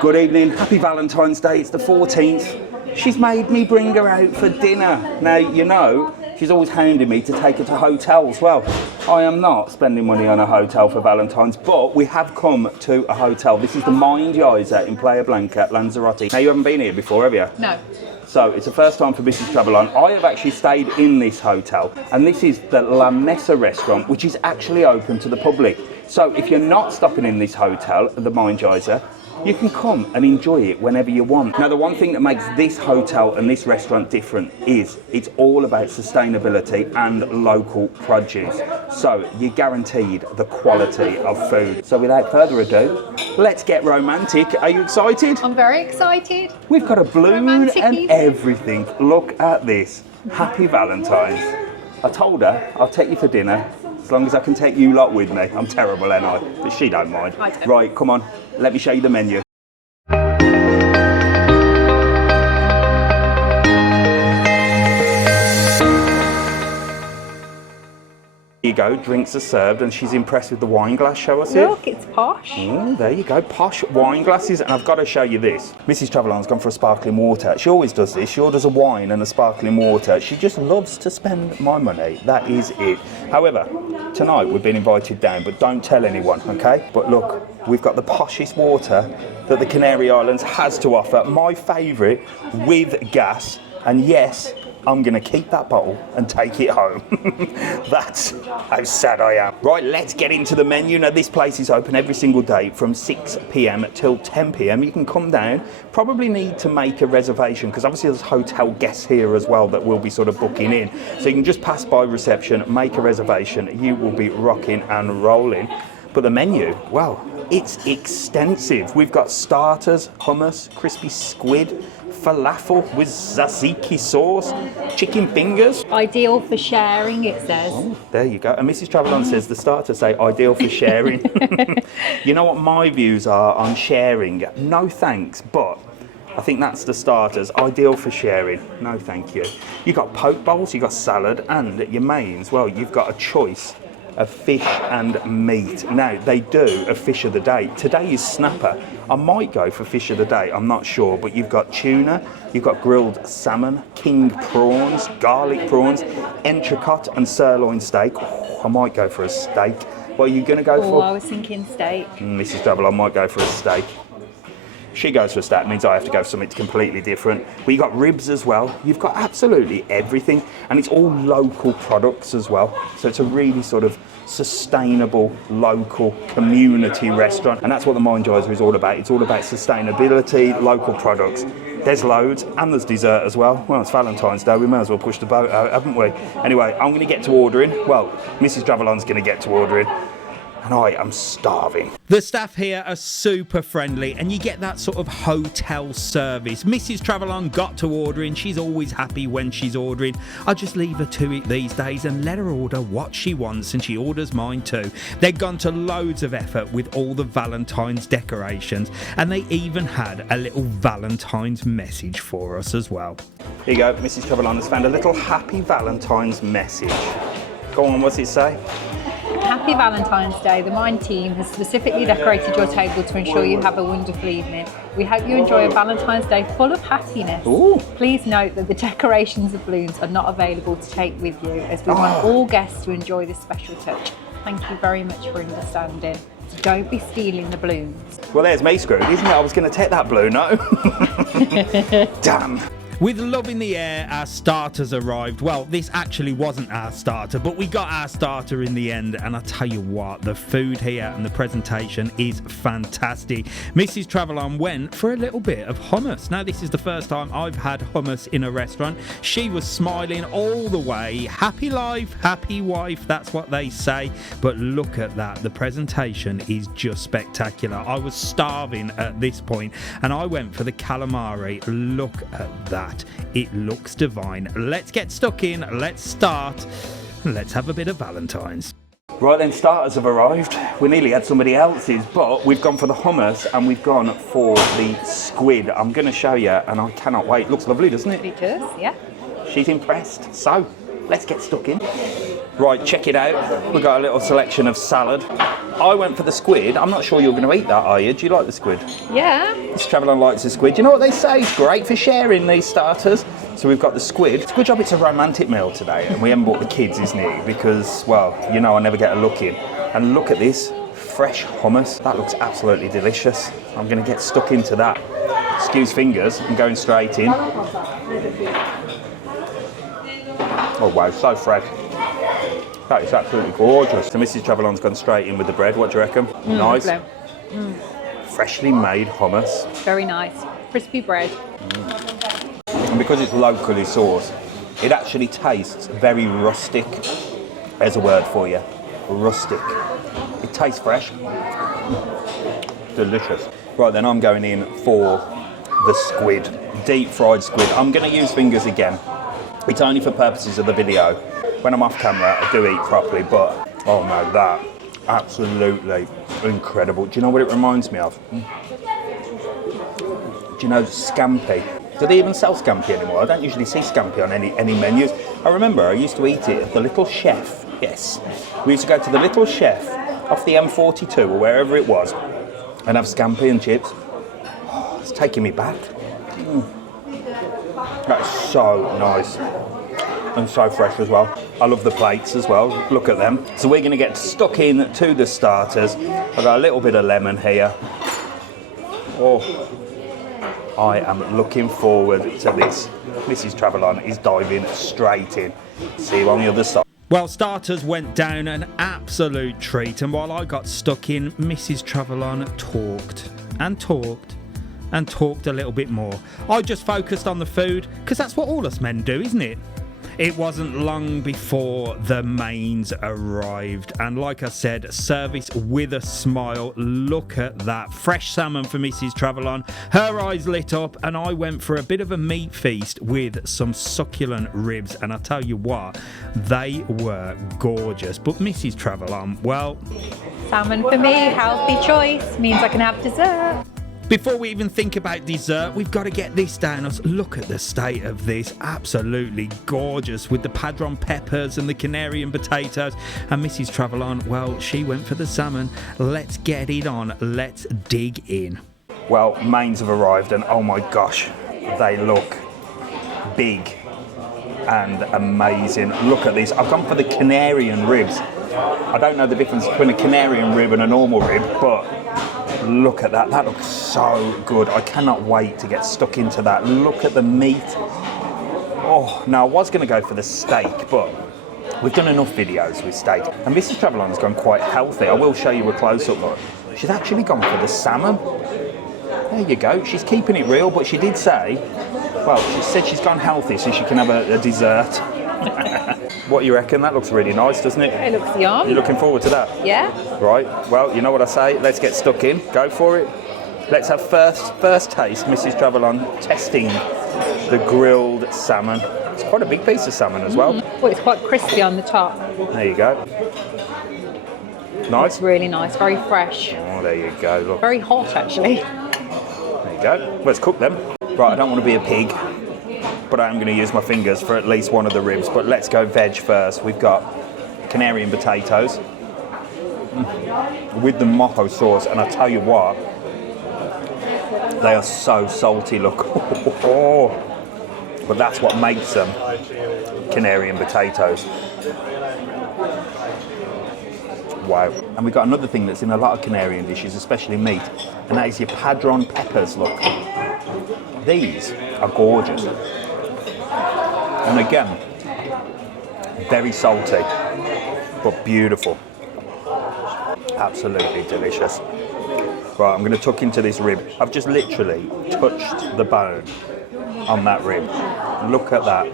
Good evening, happy Valentine's Day, it's the 14th. She's made me bring her out for dinner. Now, you know, she's always hounding me to take her to hotels. Well, I am not spending money on a hotel for Valentine's, but we have come to a hotel. This is the Mynd Yaiza in Playa Blanca, Lanzarote. Now, you haven't been here before, have you? No. So it's the first time for Mrs TravelON. I have actually stayed in this hotel, and this is the LaMesa restaurant, which is actually open to the public. So if you're not stopping in this hotel, the Mynd Yaiza, you can come and enjoy it whenever you want. Now, the one thing that makes this hotel and this restaurant different is it's all about sustainability and local produce. So you're guaranteed the quality of food. So without further ado, let's get romantic. Are you excited? I'm very excited. We've got a balloon Romantic and evening. everything. Look at this. Happy Valentine's. I told her I'll take you for dinner as long as I can take you lot with me. I'm terrible, ain't I? But she don't mind. I don't. Right, come on. Let me show you the menu. Here you go, drinks are served, and she's impressed with the wine glass. Show us it. Look, it's posh. Oh, there you go, posh wine glasses, and I've got to show you this. Mrs TravelON's gone for a sparkling water. She always does this. She orders a wine and a sparkling water. She just loves to spend my money. That is it. However, tonight we've been invited down, but don't tell anyone, okay? But look, we've got the poshest water that the Canary Islands has to offer. My favourite, with gas, and yes, I'm going to keep that bottle and take it home. That's how sad I am. Right, let's get into the menu. Now, this place is open every single day from 6 p.m. till 10 p.m. You can come down. Probably need to make a reservation because obviously there's hotel guests here as well that will be sort of booking in. So you can just pass by reception, make a reservation. You will be rocking and rolling. But the menu, well, it's extensive. We've got starters, hummus, crispy squid, falafel with tzatziki sauce, chicken fingers. Ideal for sharing, it says. Oh, there you go. And Mrs TravelON says the starters say ideal for sharing. You know what my views are on sharing? No thanks, but I think that's the starters. Ideal for sharing. No thank you. You've got poke bowls, you've got salad, and your mains, well, you've got a choice of fish and meat. Now, they do a fish of the day. Today is snapper. I might go for fish of the day, I'm not sure, but you've got tuna, you've got grilled salmon, king prawns, garlic prawns, entrecôte and sirloin steak. Oh, I might go for a steak. What are you going to go for? I was thinking steak. Mrs TravelON might go for a steak. She goes for a steak, means I have to go for something completely different. But you've got ribs as well. You've got absolutely everything. And it's all local products as well. So it's a really sort of sustainable, local, community restaurant. And that's what the Mynd Yaiza is all about. It's all about sustainability, local products. There's loads, and there's dessert as well. Well, it's Valentine's Day, we may as well push the boat out, haven't we? Anyway, I'm going to get to ordering. Well, Mrs TravelON's going to get to ordering. And I am starving. The staff here are super friendly and you get that sort of hotel service. Mrs TravelON got to ordering. She's always happy when she's ordering. I just leave her to it these days and let her order what she wants, and she orders mine too. They've gone to loads of effort with all the Valentine's decorations, and they even had a little Valentine's message for us as well. Here you go, Mrs TravelON has found a little happy Valentine's message. Go on, what's it say? Happy Valentine's Day. The Mynd team has specifically decorated your table to ensure you have a wonderful evening. We hope you enjoy a Valentine's Day full of happiness. Ooh. Please note that the decorations of balloons are not available to take with you, as we want all guests to enjoy this special touch. Thank you very much for understanding. So don't be stealing the balloons. Well, there's me screwed, isn't it? I was going to take that balloon, no? Damn. With love in the air, our starters arrived. Well, this actually wasn't our starter, but we got our starter in the end. And I tell you what, the food here and the presentation is fantastic. Mrs TravelON went for a little bit of hummus. Now, this is the first time I've had hummus in a restaurant. She was smiling all the way. Happy life, happy wife, that's what they say. But look at that, the presentation is just spectacular. I was starving at this point and I went for the calamari. Look at that. It looks divine. Let's get stuck in, let's start, let's have a bit of Valentine's. Right then, starters have arrived. We nearly had somebody else's, but we've gone for the hummus and we've gone for the squid. I'm going to show you and I cannot wait. Looks lovely, doesn't it? It does, yeah. She's impressed. So, let's get stuck in. Right, check it out. We've got a little selection of salad. I went for the squid. I'm not sure you're going to eat that, are you? Do you like the squid? Yeah. Mrs TravelON likes the squid. You know what they say? It's great for sharing these starters. So we've got the squid. It's a good job it's a romantic meal today, and we haven't brought the kids, isn't it? Because, well, you know I never get a look in. And look at this, fresh hummus. That looks absolutely delicious. I'm going to get stuck into that. Excuse fingers, I'm going straight in. Oh wow, so fresh. That is absolutely gorgeous. So Mrs TravelON's gone straight in with the bread. What do you reckon? Nice. Freshly made hummus. Very nice. Crispy bread. And because it's locally sourced, it actually tastes very rustic. There's a word for you. Rustic. It tastes fresh. Delicious. Right then, I'm going in for the squid. Deep fried squid. I'm going to use fingers again. It's only for purposes of the video. When I'm off camera, I do eat properly, but oh no, that absolutely incredible. Do you know what it reminds me of? Do you know scampi? Do they even sell scampi anymore? I don't usually see scampi on any menus. I remember I used to eat it at the Little Chef. Yes, we used to go to the Little Chef off the M42 or wherever it was and have scampi and chips. Oh, it's taking me back. That's so nice. And so fresh as well. I love the plates as well. Look at them. So we're going to get stuck in to the starters. I've got a little bit of lemon here. Oh, I am looking forward to this. Mrs TravelON is diving straight in. See you on the other side. Well, starters went down an absolute treat, and while I got stuck in, Mrs TravelON talked and talked and talked a little bit more. I just focused on the food, because that's what all us men do, isn't it? It wasn't long before the mains arrived, and like I said, service with a smile. Look at that. Fresh salmon for Mrs TravelON. Her eyes lit up, and I went for a bit of a meat feast with some succulent ribs, and I tell you what, they were gorgeous. But Mrs TravelON, well... Salmon for me, healthy choice, means I can have dessert. Before we even think about dessert, we've got to get this down us. Look at the state of this. Absolutely gorgeous with the padron peppers and the Canarian potatoes. And Mrs TravelON, well, she went for the salmon. Let's get it on. Let's dig in. Well, mains have arrived and oh my gosh, they look big and amazing. Look at this. I've gone for the Canarian ribs. I don't know the difference between a Canarian rib and a normal rib, but look at that. That looks so good. I cannot wait to get stuck into that. Look at the meat. Oh, now I was going to go for the steak, but we've done enough videos with steak. And Mrs TravelON has gone quite healthy. I will show you a close-up look. She's actually gone for the salmon. There you go. She's keeping it real, but she did say, well, she said she's gone healthy so she can have a dessert. What do you reckon? That looks really nice, doesn't it? It looks yum. You're looking forward to that? Yeah. Right, well, you know what I say, let's get stuck in, go for it. Let's have first taste, Mrs TravelON testing the grilled salmon. It's quite a big piece of salmon as well. Oh, it's quite crispy on the top. There you go. Nice? It's really nice, very fresh. Oh, there you go, look. Very hot, actually. There you go. Let's cook them. Right, I don't want to be a pig, but I am going to use my fingers for at least one of the ribs. But let's go veg first. We've got Canarian potatoes with the mojo sauce, and I tell you what, they are so salty, look. But that's what makes them Canarian potatoes. Wow. And we've got another thing that's in a lot of Canarian dishes, especially meat, and that is your padron peppers, look. These are gorgeous. And again, very salty, but beautiful. Absolutely delicious. Right, I'm going to tuck into this rib. I've just literally touched the bone on that rib. Look at that.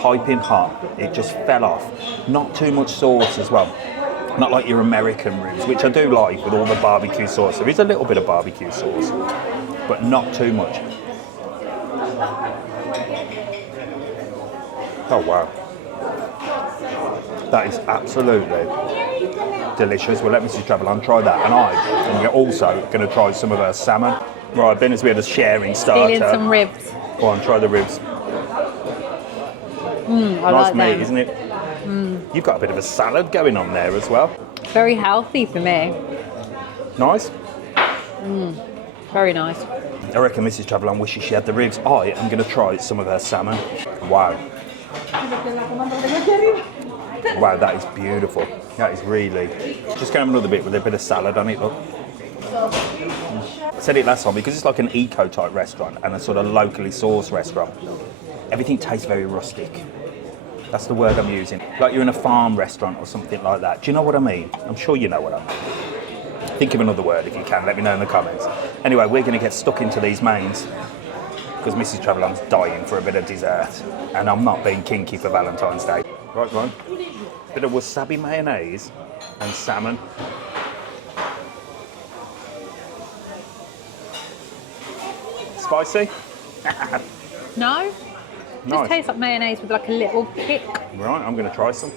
Piping hot. It just fell off. Not too much sauce as well. Not like your American ribs, which I do like with all the barbecue sauce. There is a little bit of barbecue sauce, but not too much. Oh wow. That is absolutely delicious. Well, let Mrs TravelON try that, and I'm also going to try some of her salmon. Right, Ben has made a sharing starter. Feeling some ribs. Go on, try the ribs. I Nice like meat, them. isn't it? You've got a bit of a salad going on there as well. Very healthy for me. Nice. Very nice. I reckon Mrs TravelON wishes she had the ribs. I am going to try some of her salmon. Wow. Wow, that is beautiful. That is really... Just going to have another bit with a bit of salad on it, look. I said it last time, because it's like an eco-type restaurant and a sort of locally sourced restaurant. Everything tastes very rustic. That's the word I'm using. Like you're in a farm restaurant or something like that. Do you know what I mean? I'm sure you know what I mean. Think of another word if you can. Let me know in the comments. Anyway, we're going to get stuck into these mains because Mrs TravelON's dying for a bit of dessert, and I'm not being kinky for Valentine's Day. Right, one. Bit of wasabi mayonnaise and salmon. Spicy? No? Nice. Just tastes like mayonnaise with like a little kick. Right, I'm going to try some.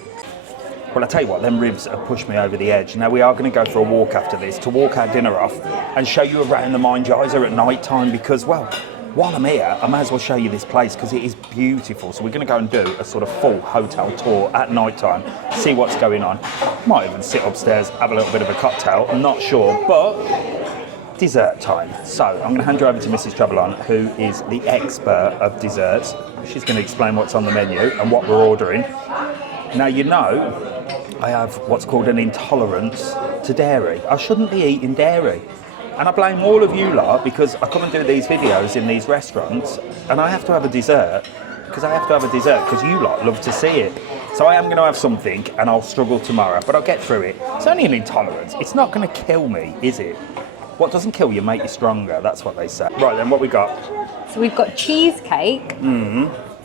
Well, I tell you what, them ribs have pushed me over the edge. Now, we are going to go for a walk after this to walk our dinner off and show you around the Mynd Yaiza at night time because, well, while I'm here, I may as well show you this place because it is beautiful. So we're going to go and do a sort of full hotel tour at night time, see what's going on. Might even sit upstairs, have a little bit of a cocktail, I'm not sure, but dessert time. So I'm going to hand you over to Mrs TravelON, who is the expert of desserts. She's going to explain what's on the menu and what we're ordering. Now, you know, I have what's called an intolerance to dairy. I shouldn't be eating dairy. And I blame all of you lot because I come and do these videos in these restaurants and I have to have a dessert because you lot love to see it. So I am going to have something and I'll struggle tomorrow, but I'll get through it. It's only an intolerance. It's not going to kill me, is it? What doesn't kill you make you stronger. That's what they say. Right then, what we got? So we've got cheesecake.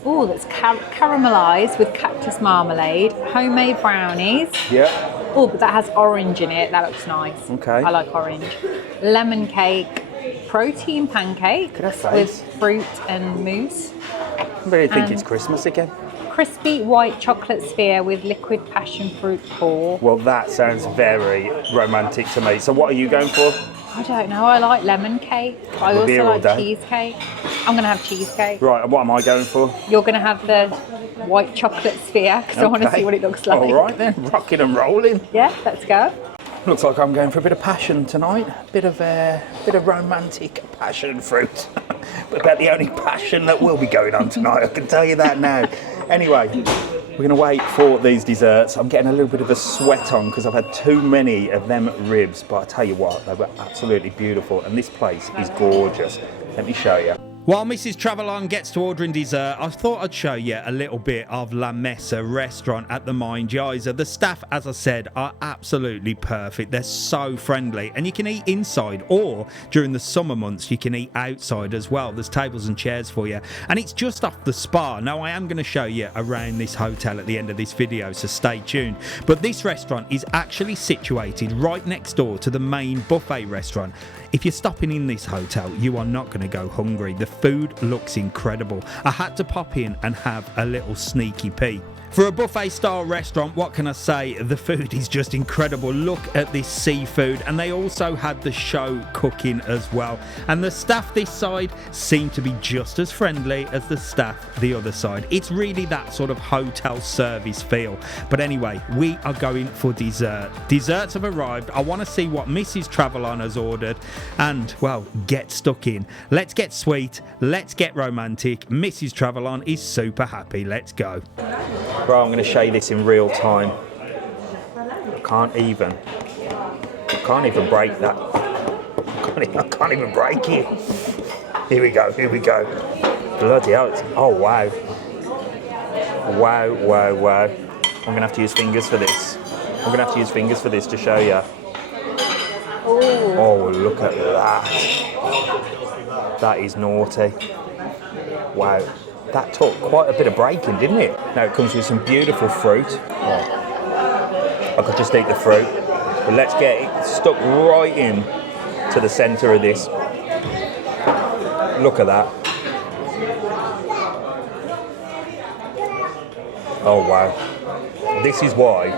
Oh, that's caramelised with cactus marmalade, homemade brownies. Yeah. Oh, but that has orange in it. That looks nice. Okay. I like orange. Lemon cake, protein pancake Look at that with face. fruit and mousse. I really think it's Christmas again. Crispy white chocolate sphere with liquid passion fruit core. Well, that sounds very romantic to me. So what are you going for? I don't know. I like lemon cake. I We'll be also here all like day. cheesecake. I'm going to have cheesecake. Right, and what am I going for? You're going to have the white chocolate sphere because I want to see what it looks like. All right then, rocking and rolling. Yeah, let's go. Looks like I'm going for a bit of passion tonight. Bit of romantic passion fruit. But about the only passion that will be going on tonight, I can tell you that now. Anyway, we're going to wait for these desserts. I'm getting a little bit of a sweat on because I've had too many of them ribs. But I tell you what, they were absolutely beautiful. And this place is gorgeous. Let me show you. While Mrs TravelON gets to ordering dessert, I thought I'd show you a little bit of LaMesa restaurant at the Mynd Yaiza. The staff, as I said, are absolutely perfect. They're so friendly and you can eat inside, or during the summer months you can eat outside as well. There's tables and chairs for you and it's just off the spa. Now I am going to show you around this hotel at the end of this video, so stay tuned. But this restaurant is actually situated right next door to the main buffet restaurant. If you're stopping in this hotel, you are not going to go hungry. The food looks incredible. I had to pop in and have a little sneaky peek. For a buffet style restaurant, what can I say? The food is just incredible. Look at this seafood, and they also had the show cooking as well. And the staff this side seem to be just as friendly as the staff the other side. It's really that sort of hotel service feel. But anyway, we are going for dessert. Desserts have arrived. I want to see what Mrs TravelON has ordered and, well, get stuck in. Let's get sweet. Let's get romantic. Mrs TravelON is super happy. Let's go. Right, I'm going to show you this in real time. I can't even break that. I can't even break it. Here we go. Bloody hell. Oh, wow. Wow. I'm going to have to use fingers for this. To show you. Oh, look at that. That is naughty. Wow. That took quite a bit of breaking, didn't it? Now it comes with some beautiful fruit. Oh, I could just eat the fruit. But let's get it stuck right in to the centre of this. Look at that. Oh wow. This is why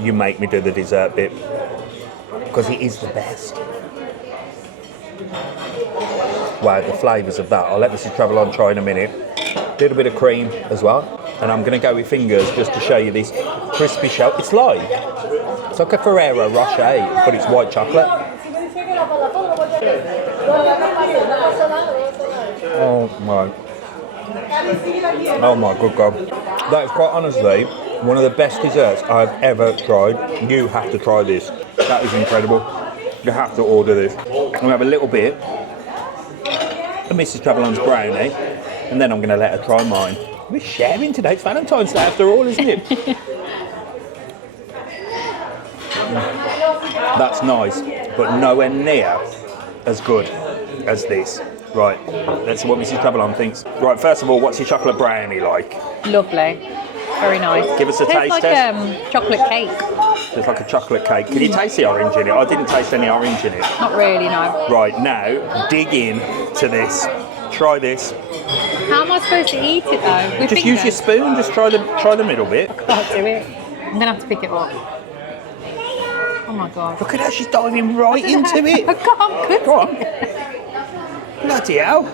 you make me do the dessert bit. Because it is the best. Wow, the flavours of that. I'll let Mrs TravelON try in a minute. A little bit of cream as well. And I'm going to go with fingers just to show you this crispy shell. It's like a Ferrero Rocher, but it's white chocolate. Oh my good God. That is quite honestly one of the best desserts I've ever tried. You have to try this. That is incredible. You have to order this. I'm going to have a little bit of Mrs TravelOn's brownie, and then I'm going to let her try mine. We're sharing today. It's Valentine's Day after all, isn't it? That's nice, but nowhere near as good as this. Right, let's see what Mrs TravelOn thinks. Right, first of all, what's your chocolate brownie like? Lovely. Very nice. Give us a taste like test. Chocolate cake. It's like a chocolate cake. Can you taste the orange in it? I didn't taste any orange in it. Not really, no. Right, now, dig in to this. Try this. How am I supposed to eat it though? With Just fingers? use your spoon, just try the middle bit. I can't do it. I'm going to have to pick it up. Oh my God. Look at her, she's diving right into it. I can't. Go on. Bloody hell.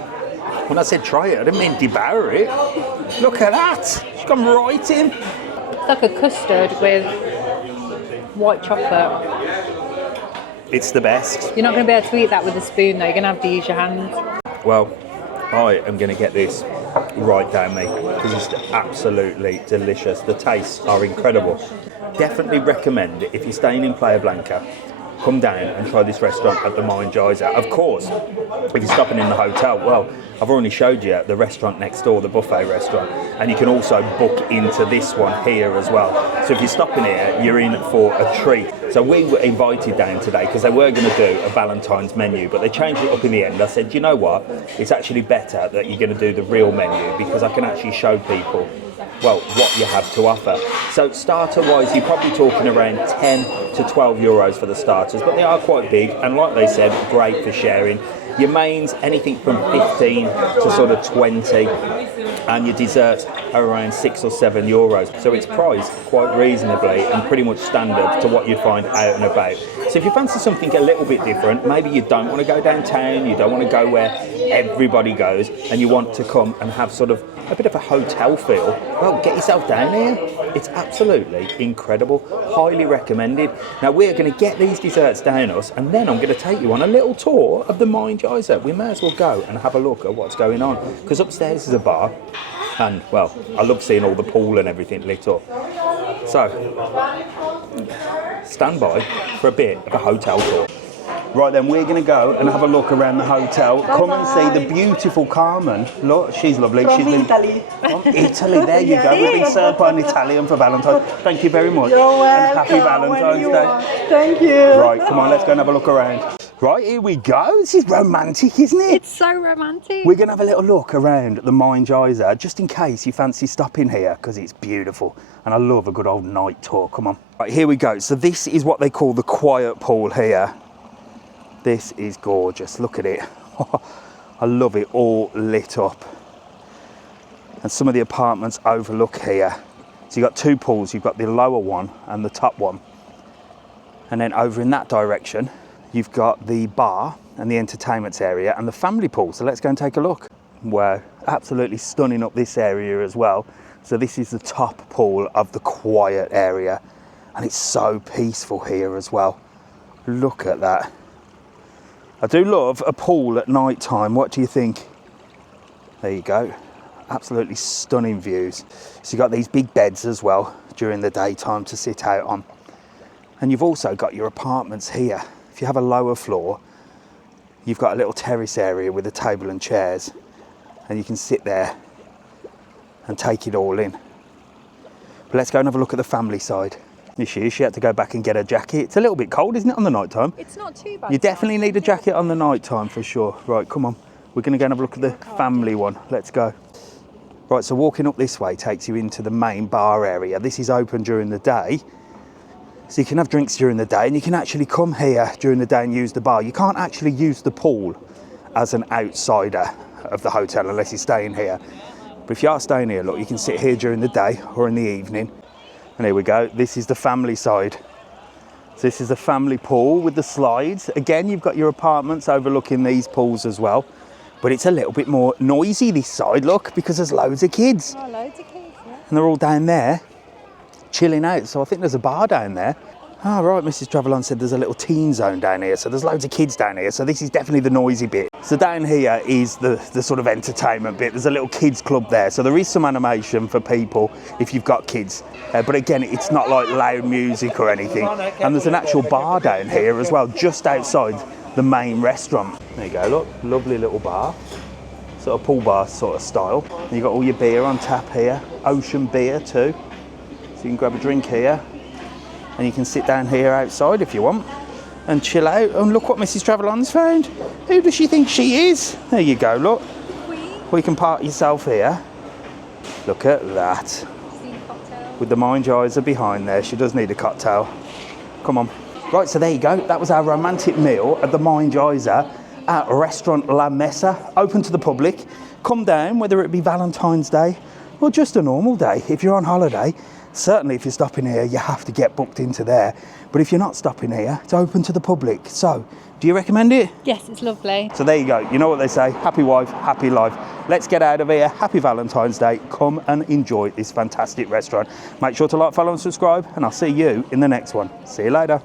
When I said try it, I didn't mean devour it. Look at that. She's gone right in. It's like a custard with white chocolate. It's the best. You're not going to be able to eat that with a spoon though. You're going to have to use your hands. Well, I am going to get this right down me because it's absolutely delicious. The tastes are incredible. Definitely recommend it if you're staying in Playa Blanca. Come down and try this restaurant at the Mynd Yaiza. Of course, if you're stopping in the hotel, well, I've already showed you the restaurant next door, the buffet restaurant, and you can also book into this one here as well. So if you're stopping here, you're in for a treat. So we were invited down today because they were going to do a Valentine's menu, but they changed it up in the end. I said, you know what? It's actually better that you're going to do the real menu because I can actually show people, well, what you have to offer. So starter-wise, you're probably talking around 10 to 12 euros for the starters, but they are quite big, and like they said, great for sharing. Your mains, anything from 15 to sort of 20, and your desserts are around 6 or 7 euros. So it's priced quite reasonably and pretty much standard to what you'd find out and about. So if you fancy something a little bit different, maybe you don't want to go downtown, you don't want to go where everybody goes, and you want to come and have sort of a bit of a hotel feel, well, get yourself down here. It's absolutely incredible. Highly recommended. Now we're going to get these desserts down us, and then I'm going to take you on a little tour of the Mynd Yaiza. We may as well go and have a look at what's going on, because upstairs is a bar, and well, I love seeing all the pool and everything lit up. So, stand by for a bit of a hotel tour. Right then, we're going to go and have a look around the hotel. Come and see the beautiful Carmen. Look, she's lovely. From She's been Italy. From Italy, there you go. We've been served by an Italian for Valentine's. Thank you very much. You're welcome. And happy Valentine's Day. Thank you. Right, come on, let's go and have a look around. Right, here we go. This is romantic, isn't it? It's so romantic. We're going to have a little look around the Mynd Yaiza, just in case you fancy stopping here, because it's beautiful. And I love a good old night tour. Come on. Right, here we go. So this is what they call the quiet pool here. This is gorgeous. Look at it. I love it, all lit up. And some of the apartments overlook here. So you've got two pools. You've got the lower one and the top one. And then over in that direction, you've got the bar and the entertainment area and the family pool. So let's go and take a look. Wow, absolutely stunning up this area as well. So this is the top pool of the quiet area. And it's so peaceful here as well. Look at that. I do love a pool at night time. What do you think? There you go. Absolutely stunning views. So you've got these big beds as well during the daytime to sit out on. And you've also got your apartments here. If you have a lower floor, you've got a little terrace area with a table and chairs, and you can sit there and take it all in. But let's go and have a look at the family side. She had to go back and get her jacket. It's a little bit cold, isn't it, on the night time? It's not too bad. You definitely need a jacket on the night time for sure. Right, come on. We're going to go and have a look at the family one. Let's go. Right, so walking up this way takes you into the main bar area. This is open during the day, so you can have drinks during the day, and you can actually come here during the day and use the bar. You can't actually use the pool as an outsider of the hotel unless you're staying here. But if you are staying here, look, you can sit here during the day or in the evening. And here we go, this is the family side. So this is the family pool with the slides. Again, you've got your apartments overlooking these pools as well. But it's a little bit more noisy this side, look, because there's loads of kids. Oh, loads of kids, yeah. and they're all down there chilling out. So I think there's a bar down there. Oh, right, Mrs TravelON said there's a little teen zone down here, so there's loads of kids down here, so this is definitely the noisy bit. So down here is the sort of entertainment bit. There's a little kids club there, so there is some animation for people if you've got kids, but again, it's not like loud music or anything. And there's an actual bar down here as well, just outside the main restaurant. There you go, look, lovely little bar, sort of pool bar sort of style. And you've got all your beer on tap here, ocean beer too, so you can grab a drink here. And you can sit down here outside if you want and chill out. And look what Mrs TravelON's found. Who does she think she is? There you go, look. We can park yourself here. Look at that. With the Mynd Yaiza behind there. She does need a cocktail. Come on. Right, so there you go. That was our romantic meal at the Mynd Yaiza at restaurant LaMesa. Open to the public. Come down, whether it be Valentine's Day or just a normal day. If you're on holiday, certainly if you're stopping here, you have to get booked into there. But if you're not stopping here, it's open to the public. So, do you recommend it? Yes, it's lovely. So there you go. You know what they say, happy wife, happy life. Let's get out of here. Happy Valentine's Day. Come and enjoy this fantastic restaurant. Make sure to like, follow and subscribe, and I'll see you in the next one. See you later.